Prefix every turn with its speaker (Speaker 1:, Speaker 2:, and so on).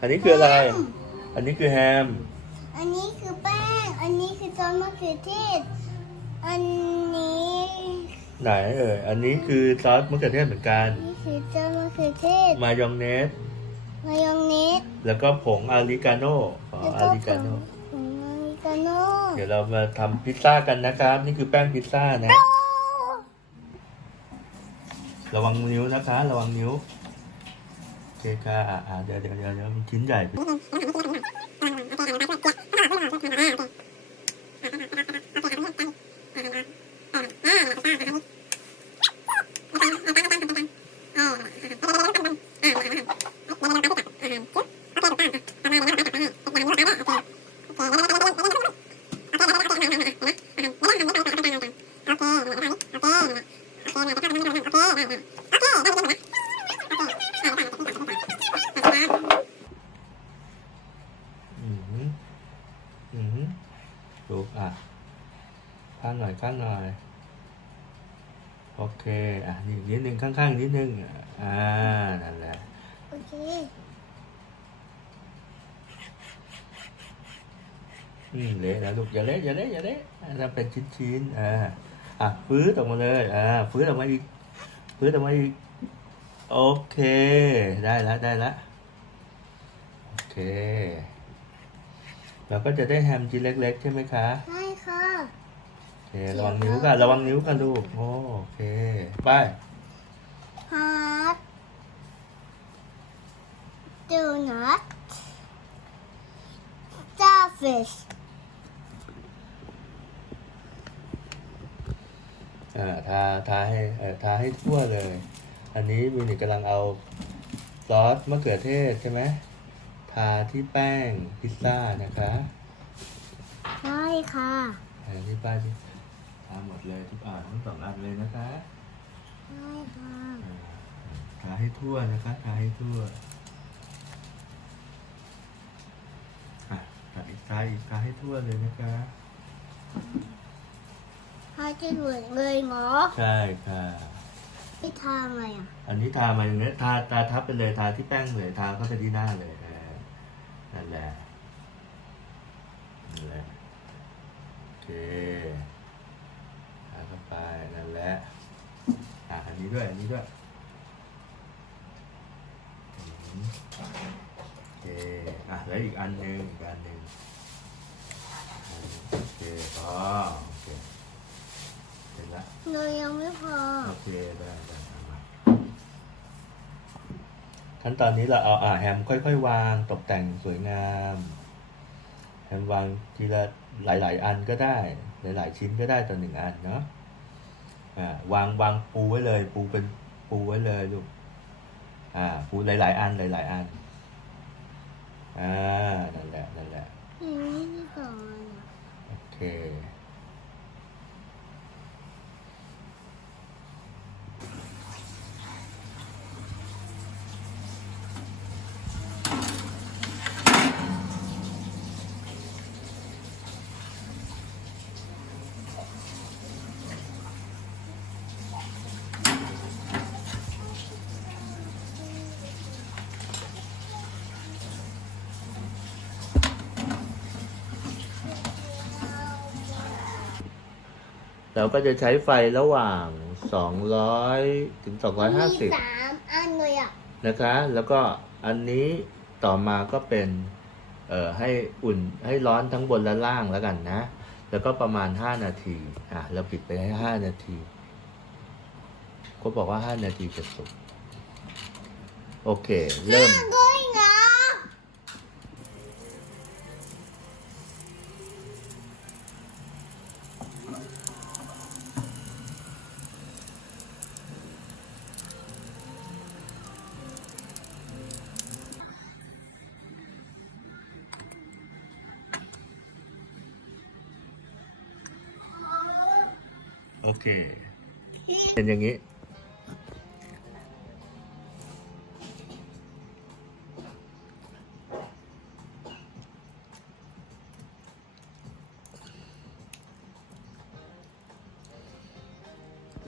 Speaker 1: อันนี้คืออะไร อันนี้คือแฮม
Speaker 2: อันนี้คือแป้ง อันนี้คือซอสมะเขือเทศ อันนี้
Speaker 1: ไหนเอ่ย อันนี้คือซอสมะเขือเทศเหมือนกัน
Speaker 2: นี่คือซอสมะเขือเทศ
Speaker 1: มายองเนส
Speaker 2: มายองเนส
Speaker 1: แล้วก็ผงอาริกาโน่อ๋อ
Speaker 2: แล้ว
Speaker 1: อา
Speaker 2: ก็
Speaker 1: ริ
Speaker 2: ผ
Speaker 1: กางโน่
Speaker 2: ผงอาริกาโน่
Speaker 1: เดี๋ยวเรามาทำพิซซ่ากันนะครับ นี่คือแป้งพิซซ่านะ ระวังนิ้วนะคะ ระวังนิ้วโอ เคค่ะอ่าเดี๋ยวเดี๋ยวเดี๋ยวเดี๋ยวมันชิ้นใหญ่ไปอือหืออือหือ ดูอะข้างหน่อยข้างหน่อย โอเค อะนี่อีกนิดนึงข้างๆอีกนิดนึง อ่า นั่นแหละ
Speaker 2: โอเค
Speaker 1: อืมเละนะลูกอย่าเละอย่าเละอย่าเละทำเป็นชิ้นๆ อ่า อะฟื้นออกมาเลย อ่าฟื้นออกมาอีกฟื้นออกมาอีก โอเค ได้แล้วได้แล้วโอเค เราก็จะได้แฮมชิ้นเล็ก ๆ ใช่ไหมคะ
Speaker 2: ใช่ค่ะ
Speaker 1: โอเคระวังนิ้วกันระวังนิ้วกันลูกโอโอเคไป
Speaker 2: ฮาร์ดดูนัทสตาร์ฟิช
Speaker 1: อ่าทาทาให้เอ่อทาให้ทั่วเลย อันนี้วินิกกำลังเอาซอสมะเขือเทศใช่ไหม ทาที่แป้งพิซซ่านะคะ
Speaker 2: ใช่ค่ะ
Speaker 1: ทาที่แป้งทาหมดเลยทุกอันทั้งสองอันเลยนะคะ
Speaker 2: ใช่ค่ะ
Speaker 1: อ่าทาให้ทั่วนะคะทาให้ทั่วอะทาอีกทาอีกทาให้ทั่วเลยนะคะ
Speaker 2: ถ้าจะเหมือนเลยเหรอ
Speaker 1: ใช่ค่ะ
Speaker 2: ไม่ทำอะไรอะ
Speaker 1: อันนี้ทามาอย่างนี้ทาทาทับไปเลยทาที่แป้งเลยทาเข้าไปที่หน้าเลยเออ นั่นแหละนั่นแหละโอเคทาเข้าไปนั่นแหละอะอันนี้ด้วยอันนี้ด้วยโอเคอะแล้วอีกอันหนึ่งอีกอันหนึ่งอันหนึ่งโอเคพอโอเคเสร็จละ
Speaker 2: เลยยังไม่พอ
Speaker 1: โอเคได้ได้เอามา ขั้นตอนนี้เราเอาอ่าแฮมค่อยๆ วางตกแต่งสวยงามแฮมวางทีละหลาย ๆ อันก็ได้หลายๆชิ้นก็ได้ต่อหนึ่งอันเนาะอ่าวางวางปูไว้เลย ปูเป็นปูไว้เลยลูกอ่าปูหลาย ๆ อันหลาย ๆ อันอ่านั่นแหละนั่นแหละ
Speaker 2: อย่างนี้ดีกว่าอะ
Speaker 1: โอเค เราก็จะใช้ไฟระหว่าง 200 ถึง
Speaker 2: มี
Speaker 1: 250
Speaker 2: สามอันเลยอะ
Speaker 1: นะคะ แล้วก็อันนี้ต่อมาก็เป็นเอ่อให้อุ่นให้ร้อนทั้งบนและล่างแล้วกันนะ แล้วก็ประมาณ 5 นาทีอะเราปิดไปให้ 5 นาที ก็บอกว่า 5 นาทีจะสุกโอเค เริ่ม
Speaker 2: ด้
Speaker 1: โอเค เป็นอย่างนี้